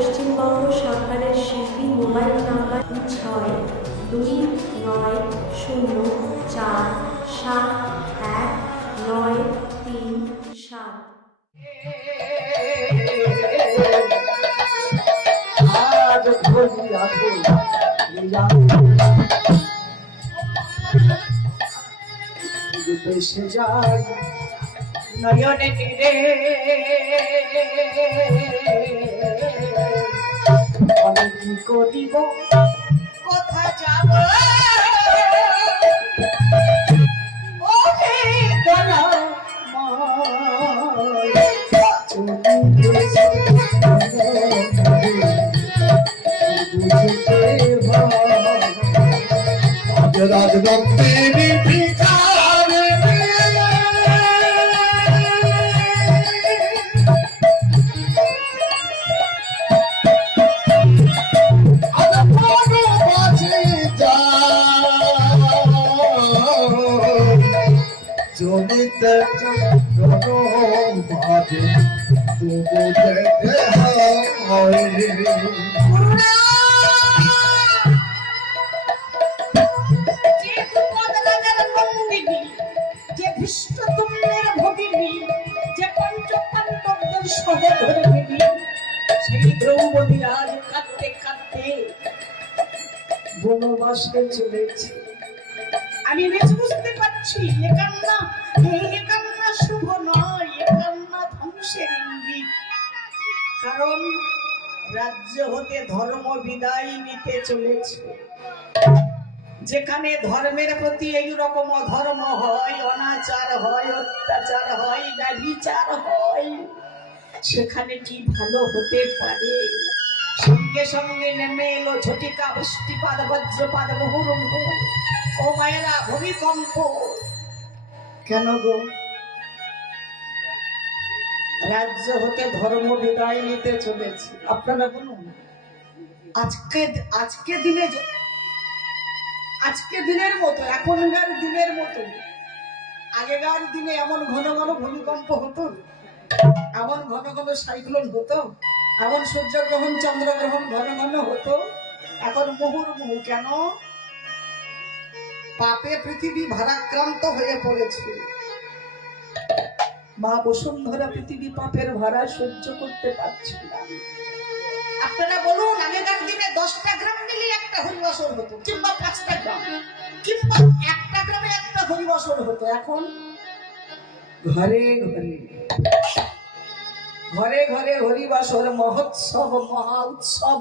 পশ্চিমবঙ্গ সরকারের শিল্পী mobile number 62904719337। দেশে যাই নয়নে তীরে আমি কি করিব কোথা যাব ওহে গলা রাজভক্তি জমিতে বাজে তবু যেতে হয়। বনবাসে চলেছে। আমি বেশ বুঝতে পারছি এ কান্না শুভ নয়, এ কান্না ধ্বংসের ইঙ্গিত। কারণ রাজ্য হতে ধর্ম বিদায় নিতে চলেছে। যেখানে ধর্মের প্রতি এইরকম অধর্ম হয়, অনাচার হয়, অত্যাচার হয়, ব্যভিচার হয়, সেখানে কি ভালো হতে পারে? সঙ্গে সঙ্গে নেমে এলো ঝটিকা বৃষ্টিপাত, বজ্রপাত, মুহুর্মুহু। ও মায়েরা, ভূমিকম্প। কেন গো? রাজ্য হতে ধর্ম বিদায় নিতে চলেছে। আপনারা বলুন, আজকে দিনের মতো, এখনকার দিনের মতো আগেকার দিনে এমন ঘন ঘন ভূমিকম্প হতো, এমন ঘন ঘন সাইক্লোন হতো, এমন সূর্যগ্রহণ চন্দ্রগ্রহণ ঘন ঘন হতো? এখন মুহুর্মুহু। কেন? পাপে পৃথিবী ভারাক্রান্ত হয়ে পড়েছে। মা বসুন্ধরা পৃথিবী পাপের ভাড়া সহ্য করতে পারছে না। আপনারা বলুন, আগেকার দিনে 10টা গ্রাম মিলিয়ে একটা হরিবাসর হতো, কিংবা 5টা গ্রাম, কিংবা একটা গ্রামে একটা হরিবাসর হতো। এখন ঘরে ঘরে হরিবাসর, মহোৎসব, মহা উৎসব,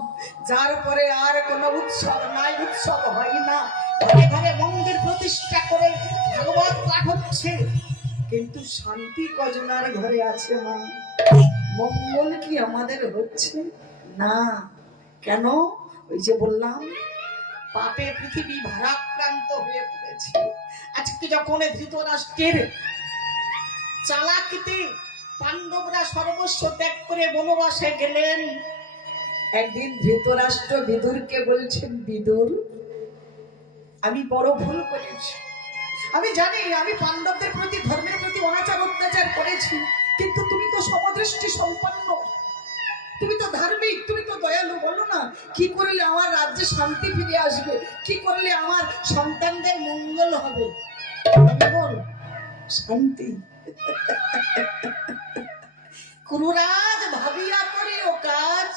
যার পরে আর কোন উৎসব নাই, উৎসব হয় না। ঘরে ঘরে মন্দির প্রতিষ্ঠা করে ভাগবত পাঠ হচ্ছে, কিন্তু শান্তি কজনার ঘরে আছে? মা, মঙ্গল কি আমাদের হচ্ছে না? কেন? ওই যে বললাম, পাপে পৃথিবী ভারাক্রান্ত হয়ে পড়েছে। আজকে যখন ধৃতরাষ্ট্রের চালাকিতে পাণ্ডবরা সর্বস্ব ত্যাগ করে বনবাসে গেলেন, একদিন ধৃতরাষ্ট্র বিদুরকে বলছেন, বিদুর, আমি বড় ভুল করেছি। আমি জানি আমি পাণ্ডবদের প্রতি, ধর্মের প্রতি অনাচার অত্যাচার করেছি, কিন্তু তুমি তো সমদৃষ্টি সম্পন্ন, তুমি তো ধার্মিক, তুমি তো দয়ালু। বলো না, কি করলে আমার রাজ্যে শান্তি ফিরে আসবে, কি করলে আমার সন্তানদের মঙ্গল হবে? বল, শান্তি। ক্রুরাজ ভাবিয়া করিও কাজ,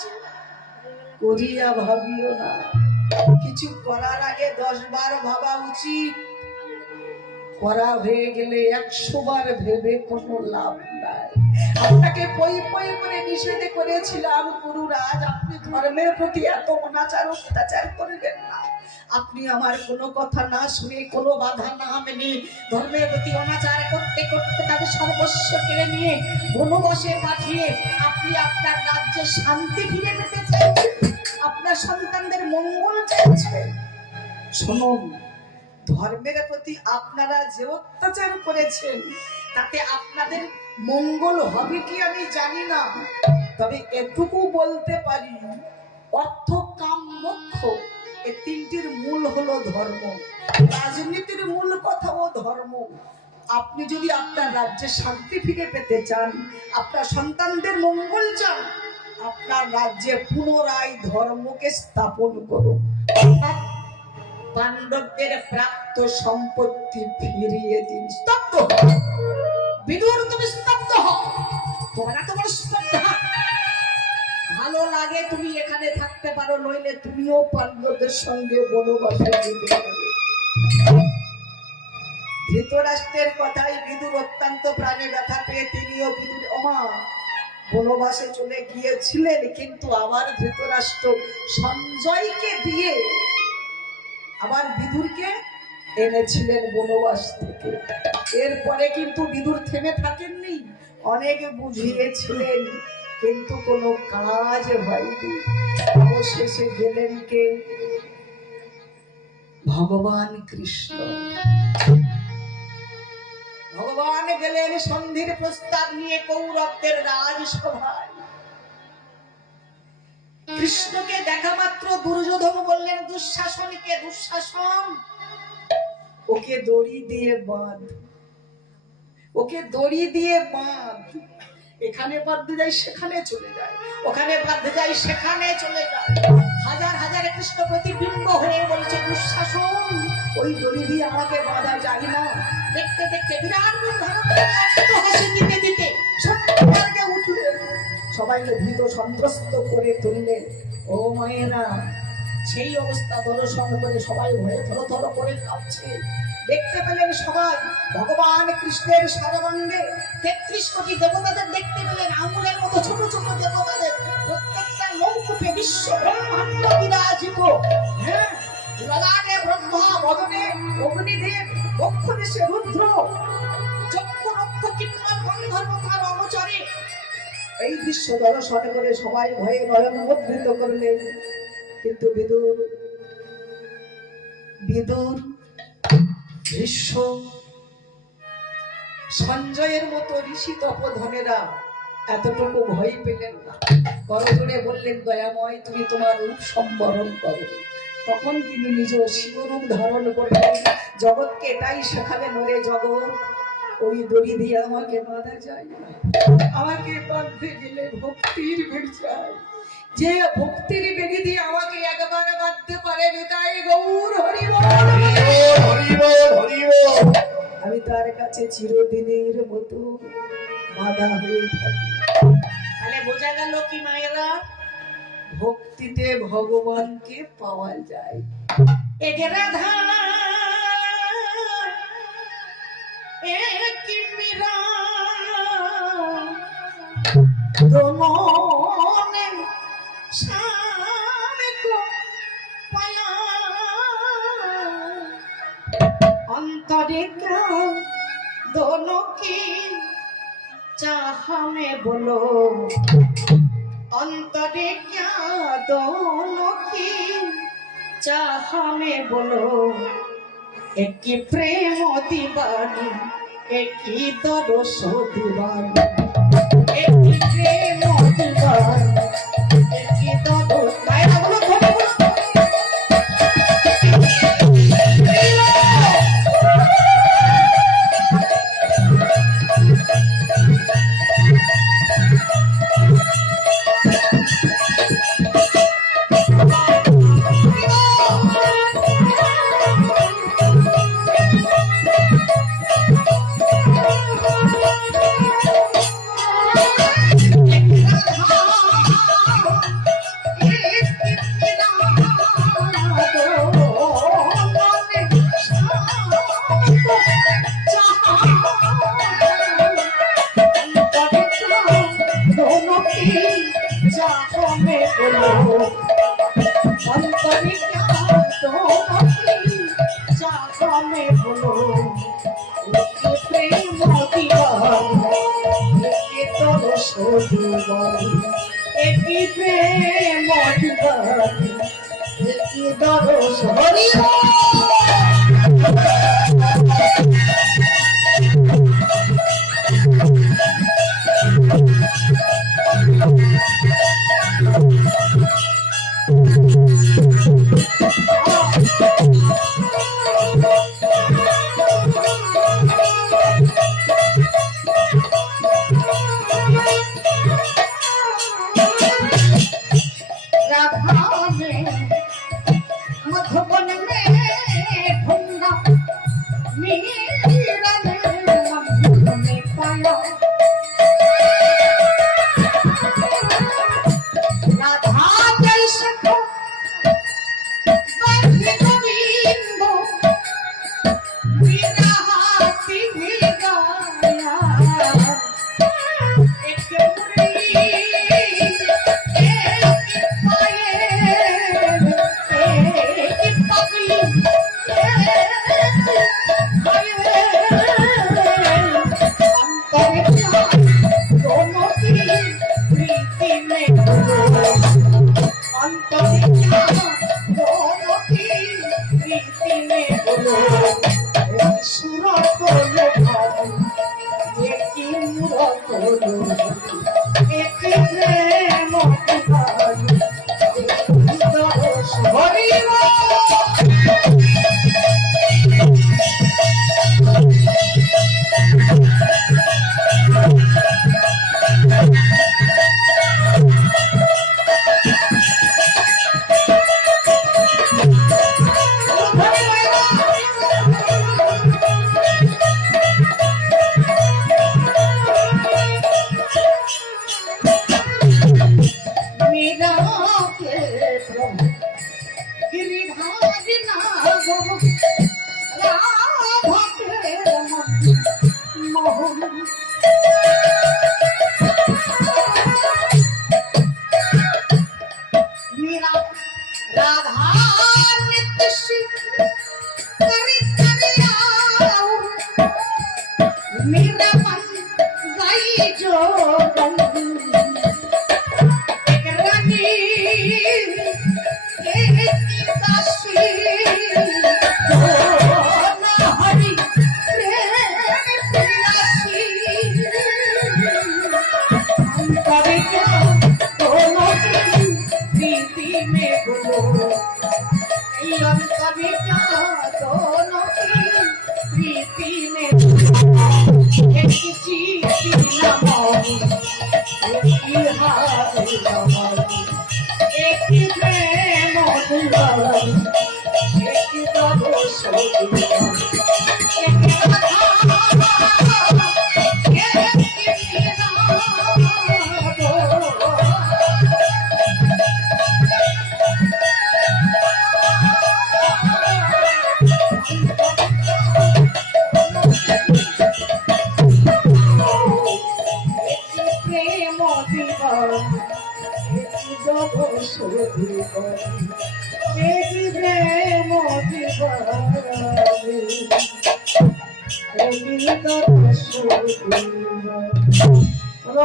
করিয়া ভাবিও না। কিছু করার আগে 10 বার ভাবা উচিত। করা হয়ে গেলে 100 বার ভেবে কোনো লাভ নাই। আপনাকে পই করে নিষেধ করেছিলাম, গুরুরাজ, আপনি ধর্মের প্রতি এত অনাচার অত্যাচার করবেন না। আপনি আমার কোনো কথা না শুনে, কোনো বাধা না মেনে ধর্মের প্রতি অনাচার করতে করতে তাদের সর্বস্ব কেড়ে নিয়ে বনবাসে পাঠিয়ে আপনি আপনার রাজ্যে শান্তি ফিরে পেতে চাইছেন, আপনার সন্তানদের মঙ্গল চাইছেন। শুনুন, ধর্মের প্রতি আপনারা যে অত্যাচার করেছেন, তাতে আপনাদের মঙ্গল হবে কি আমি জানি না, তবে এটুকু বলতে পারি, অর্থ, কাম, মোক্ষ, এই তিনটির মূল হলো ধর্ম। রাজনীতির মূল কথাও ধর্ম। আপনি যদি আপনার রাজ্যে শান্তি ফিরে পেতে চান, আপনার সন্তানদের মঙ্গল চান, আপনার রাজ্যে পুনরায় ধর্মকে স্থাপন করুন, অর্থাৎ পাণ্ডবদের প্রাপ্ত সম্পত্তি ফিরিয়ে দিন। স্তব্ধ হও। বিদুর, তুমি স্তব্ধ হও। তোমার এত বড় শ্রদ্ধা, ভালো লাগে তুমি এখানে থাকতে পারো, নইলে তুমিও পাণ্ডবদের সঙ্গে বনবাসে যেতে পারো। ধৃতরাষ্ট্রের কথাই বিদুর অত্যন্ত প্রাণে ব্যথা পেয়ে তিনিও বিদুর ওমা বনবাসে চলে গিয়েছিলেন, কিন্তু আবার ধৃতরাষ্ট্র সঞ্জয়কে দিয়ে আবার বিদুরকে এনেছিলেন বনবাস থেকে। এরপরে কিন্তু বিদুর থেমে থাকেননি, অনেক বুঝিয়েছিলেন কিন্তু কোনো কাজ হয়নি। অবশেষে গেলেন কে? ভগবান কৃষ্ণ। ভগবান গেলেন সন্ধির প্রস্তাব নিয়ে কৌরবদের রাজসভায়। কৃষ্ণকে দেখা মাত্র দুর্যোধন বললেন দুঃশাসনকে, দুঃশাসন ওকে দড়ি দিয়ে বাঁধ, ওকে দড়ি দিয়ে বাঁধ। এখানে বাঁধতে যাই সেখানে চলে যায়, ওখানে বাঁধতে যাই সেখানে চলে যায়। হাজার হাজার কৃষ্ণ প্রতিবিম্ব হয়ে বলছে দুঃশাসন ওই দড়ি দিয়ে আমাকে বাঁধা যায় না। দেখতে দেখতে বিরাট রূপ ধারণ করে হাসি দিতে দিতে সত্যি উঠলেন, সবাইকে ভীত সন্ত্রস্ত করে তুললেন। ও মায়েরা, সেই অবস্থা দর্শন করে সবাই ভয়ে থরথর করে কাঁপছে। দেখতে পেলেন সবাই ভগবান কৃষ্ণের সারবাঙ্গে 33 কোটি দেবতাদের দেখতে পেলেন, আঙুলের মতো ছোট ছোট দেবতাদের, প্রত্যেকটা লৌকুপে বিশ্ব ব্রহ্মাণ্ড বিরাজিত। হ্যাঁ, ললাটে ব্রহ্মা, বদনে অগ্নিদেব, বক্ষ দেশে রুদ্র, যজ্ঞ রক্ষ কিন্নর গন্ধর্ব তার অমচরে। এই দৃশ্য দর্শন করে সবাই ভয়ে নয়ন মুদ্রিত করলেন। কিন্তু বিদুর ভীষ্ম, সঞ্জয়ের মতো ঋষি তপোধনেরা এতটুকু ভয় পেলেন না। করজোড়ে বললেন দয়াময় তুমি তোমার রূপ সম্বরণ করো। তখন তিনি নিজ শিবরূপ ধারণ করলেন, জগৎকে এটাই শেখালেন, ওরে জগৎ ওই দড়ি দিয়ে আমাকে বাঁধা যায় না, আমাকে বাঁধতে গেলে ভক্তির বেড়ি চাই। যে ভক্তির বেড়ি দিয়ে আমাকে একবার বাঁধতে পারেন, তাই গৌর হরি বল। আমি তার কাছে চিরদিনের মতো বাধা হয়ে থাকি। তাহলে বোঝা গেল কি মায়েরা, ভক্তিতে ভগবানকে পাওয়া যায়। একে রাধা एक मेरा दोनों ने शाम को पाया, अंतरे क्या दोनों की चाह में बोलो, अंतरे क्या दोनों की चाह में बोलो। एक ही प्रेम दीवानी, एक ही दरस दीवानी, एक ही प्रेम दीवानी, एक ही दरस। मायरा बोलो, बोलो बोलो।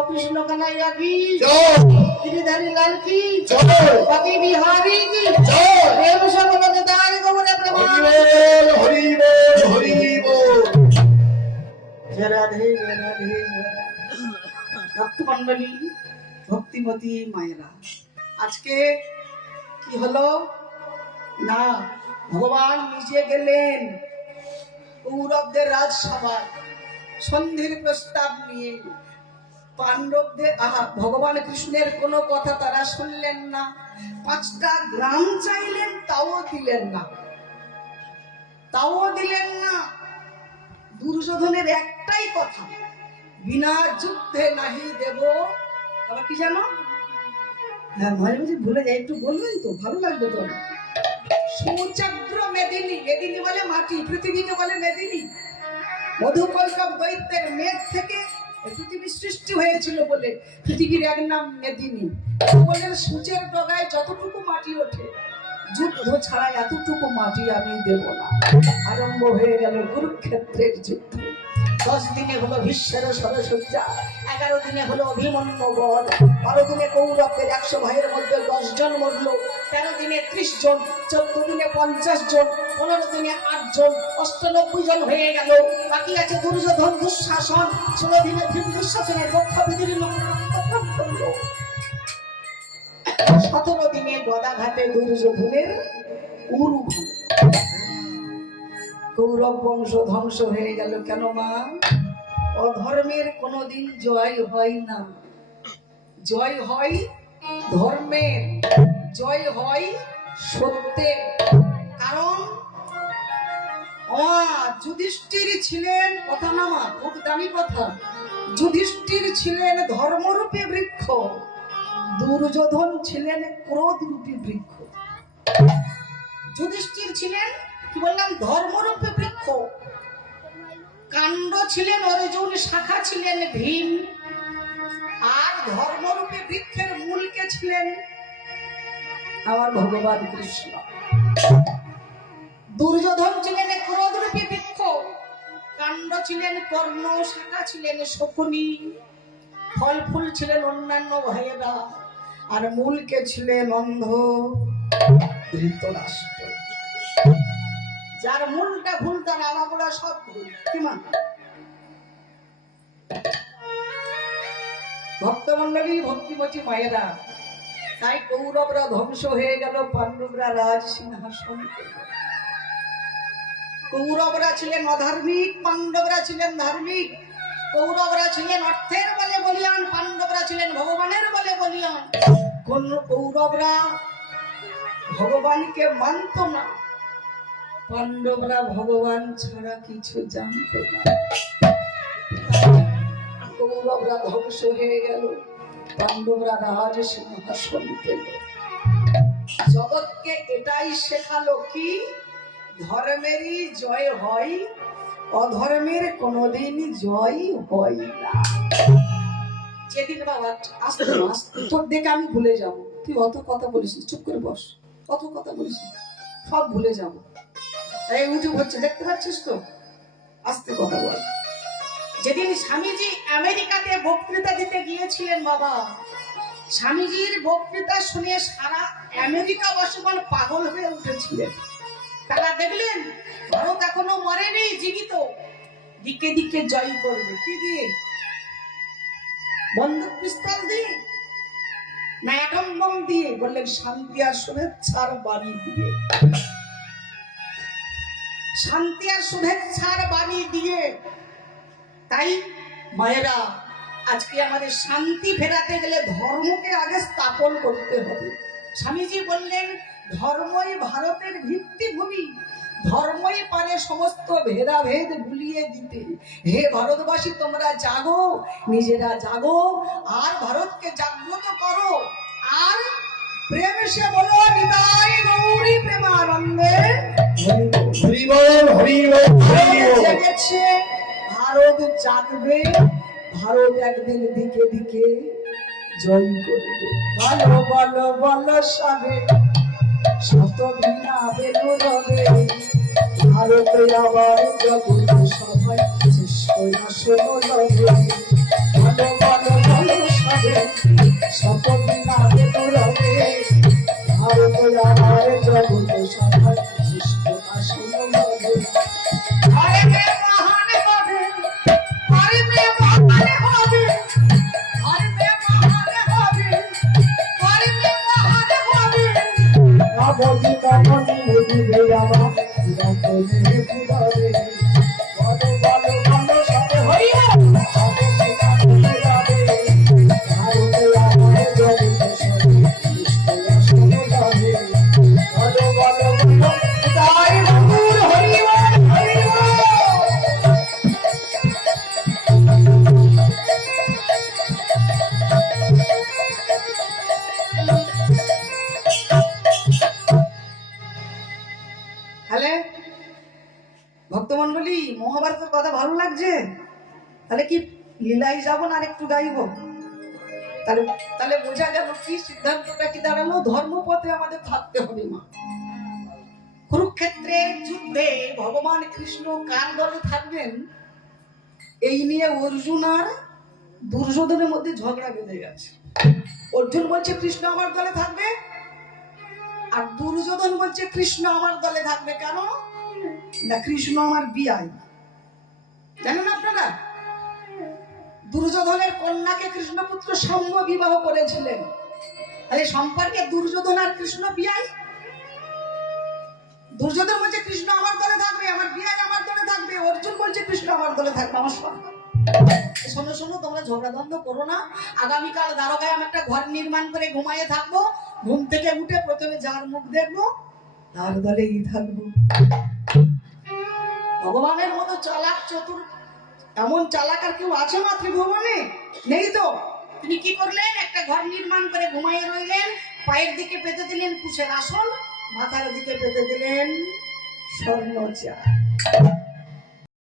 कृष्ण कन्हैया की जय गिरिधारी लाल की जय पति बिहारी की जय प्रेम से बोलो दान को बोले प्रभु हरि बोल हरि बोल जय राधे जय राधे जय ভক্ত মণ্ডলী ভক্তিমতী মায়েরা আজকে কি হলো না ভগবান নিজে গেলেন কৌরবদের রাজসভায় সন্ধির প্রস্তাব নিয়ে পাণ্ডবদের ভগবান কৃষ্ণের কোনো কথা তারা শুনলেন না 5টা গ্রাম চাইলেন তাও দিলেন না দুর্যোধনের একটাই কথা বিনা যুদ্ধে নাহি দেব আবার কি জানো হ্যাঁ মাঝে মাঝে ভুলে যাই একটু বলবেন তো ভালো লাগবে তো সৌচাগ্র মেদিনী বলে মাটি পৃথিবীকে বলে মেদিনী মধুকল্পক দৈত্যের মেঘ থেকে পৃথিবী সৃষ্টি হয়েছিল বলে পৃথিবীর এক নাম মেদিনী বলে সূর্যের ডগায় যতটুকু মাটি ওঠে যুদ্ধ ছাড়া এতটুকু মাটি আমি দেব না আরম্ভ হয়ে গেল কুরুক্ষেত্রের যুদ্ধ 10 দিনে হলো ভীষ্মের সরসজ্জা 11 দিনে হলো অভিমন্যু বধ 12 দিনে কৌরবদের 100 ভাইয়ের মধ্যে 10 জন মরল 13 দিনে 30 জন 14 দিনে 50 জন 15 দিনে 8 জন 98 জন হয়ে গেল বাকি আছে দুর্যোধন দুঃশাসন 16 দিনে দুঃশাসনের রক্ষা বিধির করল 17 দিনে গদাঘাটে দুর্যোধনের উরু ভাঙল কৌরব বংশ ধ্বংস হয়ে গেল কেন মা অধর্মের কোনোদিন জয় হয় না জয় হয় ধর্মের জয় হয় সত্যের কারণ যুধিষ্ঠির ছিলেন কথা না মা খুব দামি কথা যুধিষ্ঠির ছিলেন ধর্মরূপী বৃক্ষ দুর্যোধন ছিলেন ক্রোধরূপী বৃক্ষ যুধিষ্ঠির ছিলেন কি বললাম ধর্মরূপী বৃক্ষ কাণ্ড ছিলেন অর্জুন শাখা ছিলেন ভীম আর ধর্মরূপী বৃক্ষের মূলকে ছিলেন আমার ভগবান কৃষ্ণ দুর্যোধন ছিলেন ক্রোধরূপী বৃক্ষ, কাণ্ড ছিলেন কর্ণ, শাখা ছিলেন শকুনি, ফল ফুল ছিলেন অন্যান্য ভাইয়েরা, আর মূলকে ছিলেন অন্ধ ধৃতরাষ্ট্র। যার মূলটা ভুল তার আগাগোড়া সব ভুল। কি মান ভক্তমন্ডলী, ভক্তিমতী মায়েরা, তাই কৌরবরা ধ্বংস হয়ে গেল, পাণ্ডবরা রাজ সিংহাসন পেল। কৌরবরা ছিলেন অধার্মিক, পাণ্ডবরা ছিলেন ধার্মিক। কৌরবরা ছিলেন অর্থের বলে বলিয়ান, পাণ্ডবরা ছিলেন ভগবানের বলে বলিয়ান। কোন কৌরবরা ভগবানকে মানত না, পাণ্ডবরা ভগবান ছাড়া কিছু জানত না। কৌরবরা ধ্বংস হয়ে গেল, পাণ্ডবরা রাজ সিংহাসন পেল। জগৎকে এটাই শেখালো কি, ধর্মেরই জয় হয়, অধর্মের কোনোদিন জয় হয় না। যেদিন বাবা আসতে তোর দেখে আমি ভুলে যাবো, তুই অত কথা বলিস, চুপ করে বস, কত কথা বলিস, সব ভুলে যাবো। এই উঠে হচ্ছে, দেখতে পাচ্ছিস তো, আস্তে কথা বল। যেদিন স্বামীজি আমেরিকাতে বক্তৃতা দিতে গিয়েছিলেন বাবা, স্বামীজির বক্তৃতা শুনে সারা আমেরিকা বাসীগণ পাগল হয়ে উঠেছিলেন। তারা দেখলেন ভারত এখনো মরেনি, জীবিত, দিকে দিকে জয় করবে। কি দিয়ে? বন্দুক পিস্তল দিয়ে না অ্যাটম বম দিয়ে? বললেন শান্তি আর শুভেচ্ছার বাণী দিয়ে। শান্তি আর শুভেচ্ছার বাণী দিয়ে। তাই মায়েরা, আজকে আমাদের শান্তি ফেরাতে গেলে ধর্মকে আগে স্থাপন করতে হবে। স্বামীজি বললেন ধর্মই ভারতের ভিত্তিভূমি, ধর্মই পারে সমস্ত ভেদাভেদ ভুলিয়ে দিতে। হে ভারতবাসী, তোমরা জাগো, নিজেরা জাগো, আর ভারতকে জাগ্রত করো। আর প্রেম সে বলো নিতাই গৌরী প্রেমানন্দে হরি বল, হরি বল, হরি বল। জেগেছে, ভারত জাগবে, ভারত একদিন দিকে দিকে জয় করবে। ভালো বলো বলো সবে, শত বিনা বেলু রবে, ভারতে আবার জগৎ সবাই শ্রেষ্ঠ আসন রবে। ভালো বলো বলো সবে, শত বিনা বেলু রবে, ভারতে আবার জগৎ সবাই শ্রেষ্ঠ আসন রবে। আরে মে মহান হবে, আরে মে মহান হবে, আরে মে মহান হবে, আরে মে মহান হবে। আবদি কামনি বুঝবে আমার রাতে ফুলাবে, বলো বলো বলো সবে হইয়া সবে কামনি যাবে, ভারতে আমার জগৎ সবে নিষ্ঠুর যাবে। বলো বলো বলো তাই নূর হরি বল, হরি বল। তাহলে ভক্তমন্ডলী, মহাভারতের কথা ভালো লাগছে? তাহলে কি লীলাই যাবো না আর একটু গাইবো? তাহলে তাহলে বোঝা গেল কি সিদ্ধান্তটা কি দাঁড়ালো, ধর্মপথে আমাদের থাকতে হবে। মা, কুরুক্ষেত্রের যুদ্ধে ভগবান কৃষ্ণ কার দলে থাকবেন এই নিয়ে অর্জুন আর দুর্যোধনের মধ্যে ঝগড়া বেঁধে গেছে। অর্জুন বলছে কৃষ্ণ আমার দলে থাকবে, আর দুর্যোধন বলছে কৃষ্ণ আমার দলে থাকবে। কেন না, কৃষ্ণ আমার বিয়াই। জানেন আপনারা, দুর্যোধনের কন্যাকে কৃষ্ণপুত্র সাম্য বিবাহ করেছিলেন। তাহলে সম্পর্কে দুর্যোধন আর কৃষ্ণ বিয়াই। দুর্যোধন বলছে কৃষ্ণ আমার দলে থাকবে, আমার বিয়াই আমার দলে থাকবে। অর্জুন বলছে কৃষ্ণ আমার দলে থাকবে, আমার সন্তান। শোনো শোনো, তোমরা ঝগড়া দ্বন্দ্ব করো না। আগামীকাল দ্বারকায় আমি একটা ঘর নির্মাণ করে ঘুমায়ে থাকবো। ঘুম থেকে উঠে প্রথমে যার মুখ দেখবো তার দলেই থাকবো। ভগবানের মতো চালাক চতুর, এমন চালাক আর কেউ আছে না ত্রিভুবনে? নেই তো। তিনি কি করলেন, একটা ঘর নির্মাণ করে ঘুমাইয়ে রইলেন। পায়ের দিকে পেতে দিলেন কুশের আসন, মাথার দিকে পেতে দিলেন স্বর্ণ চাল।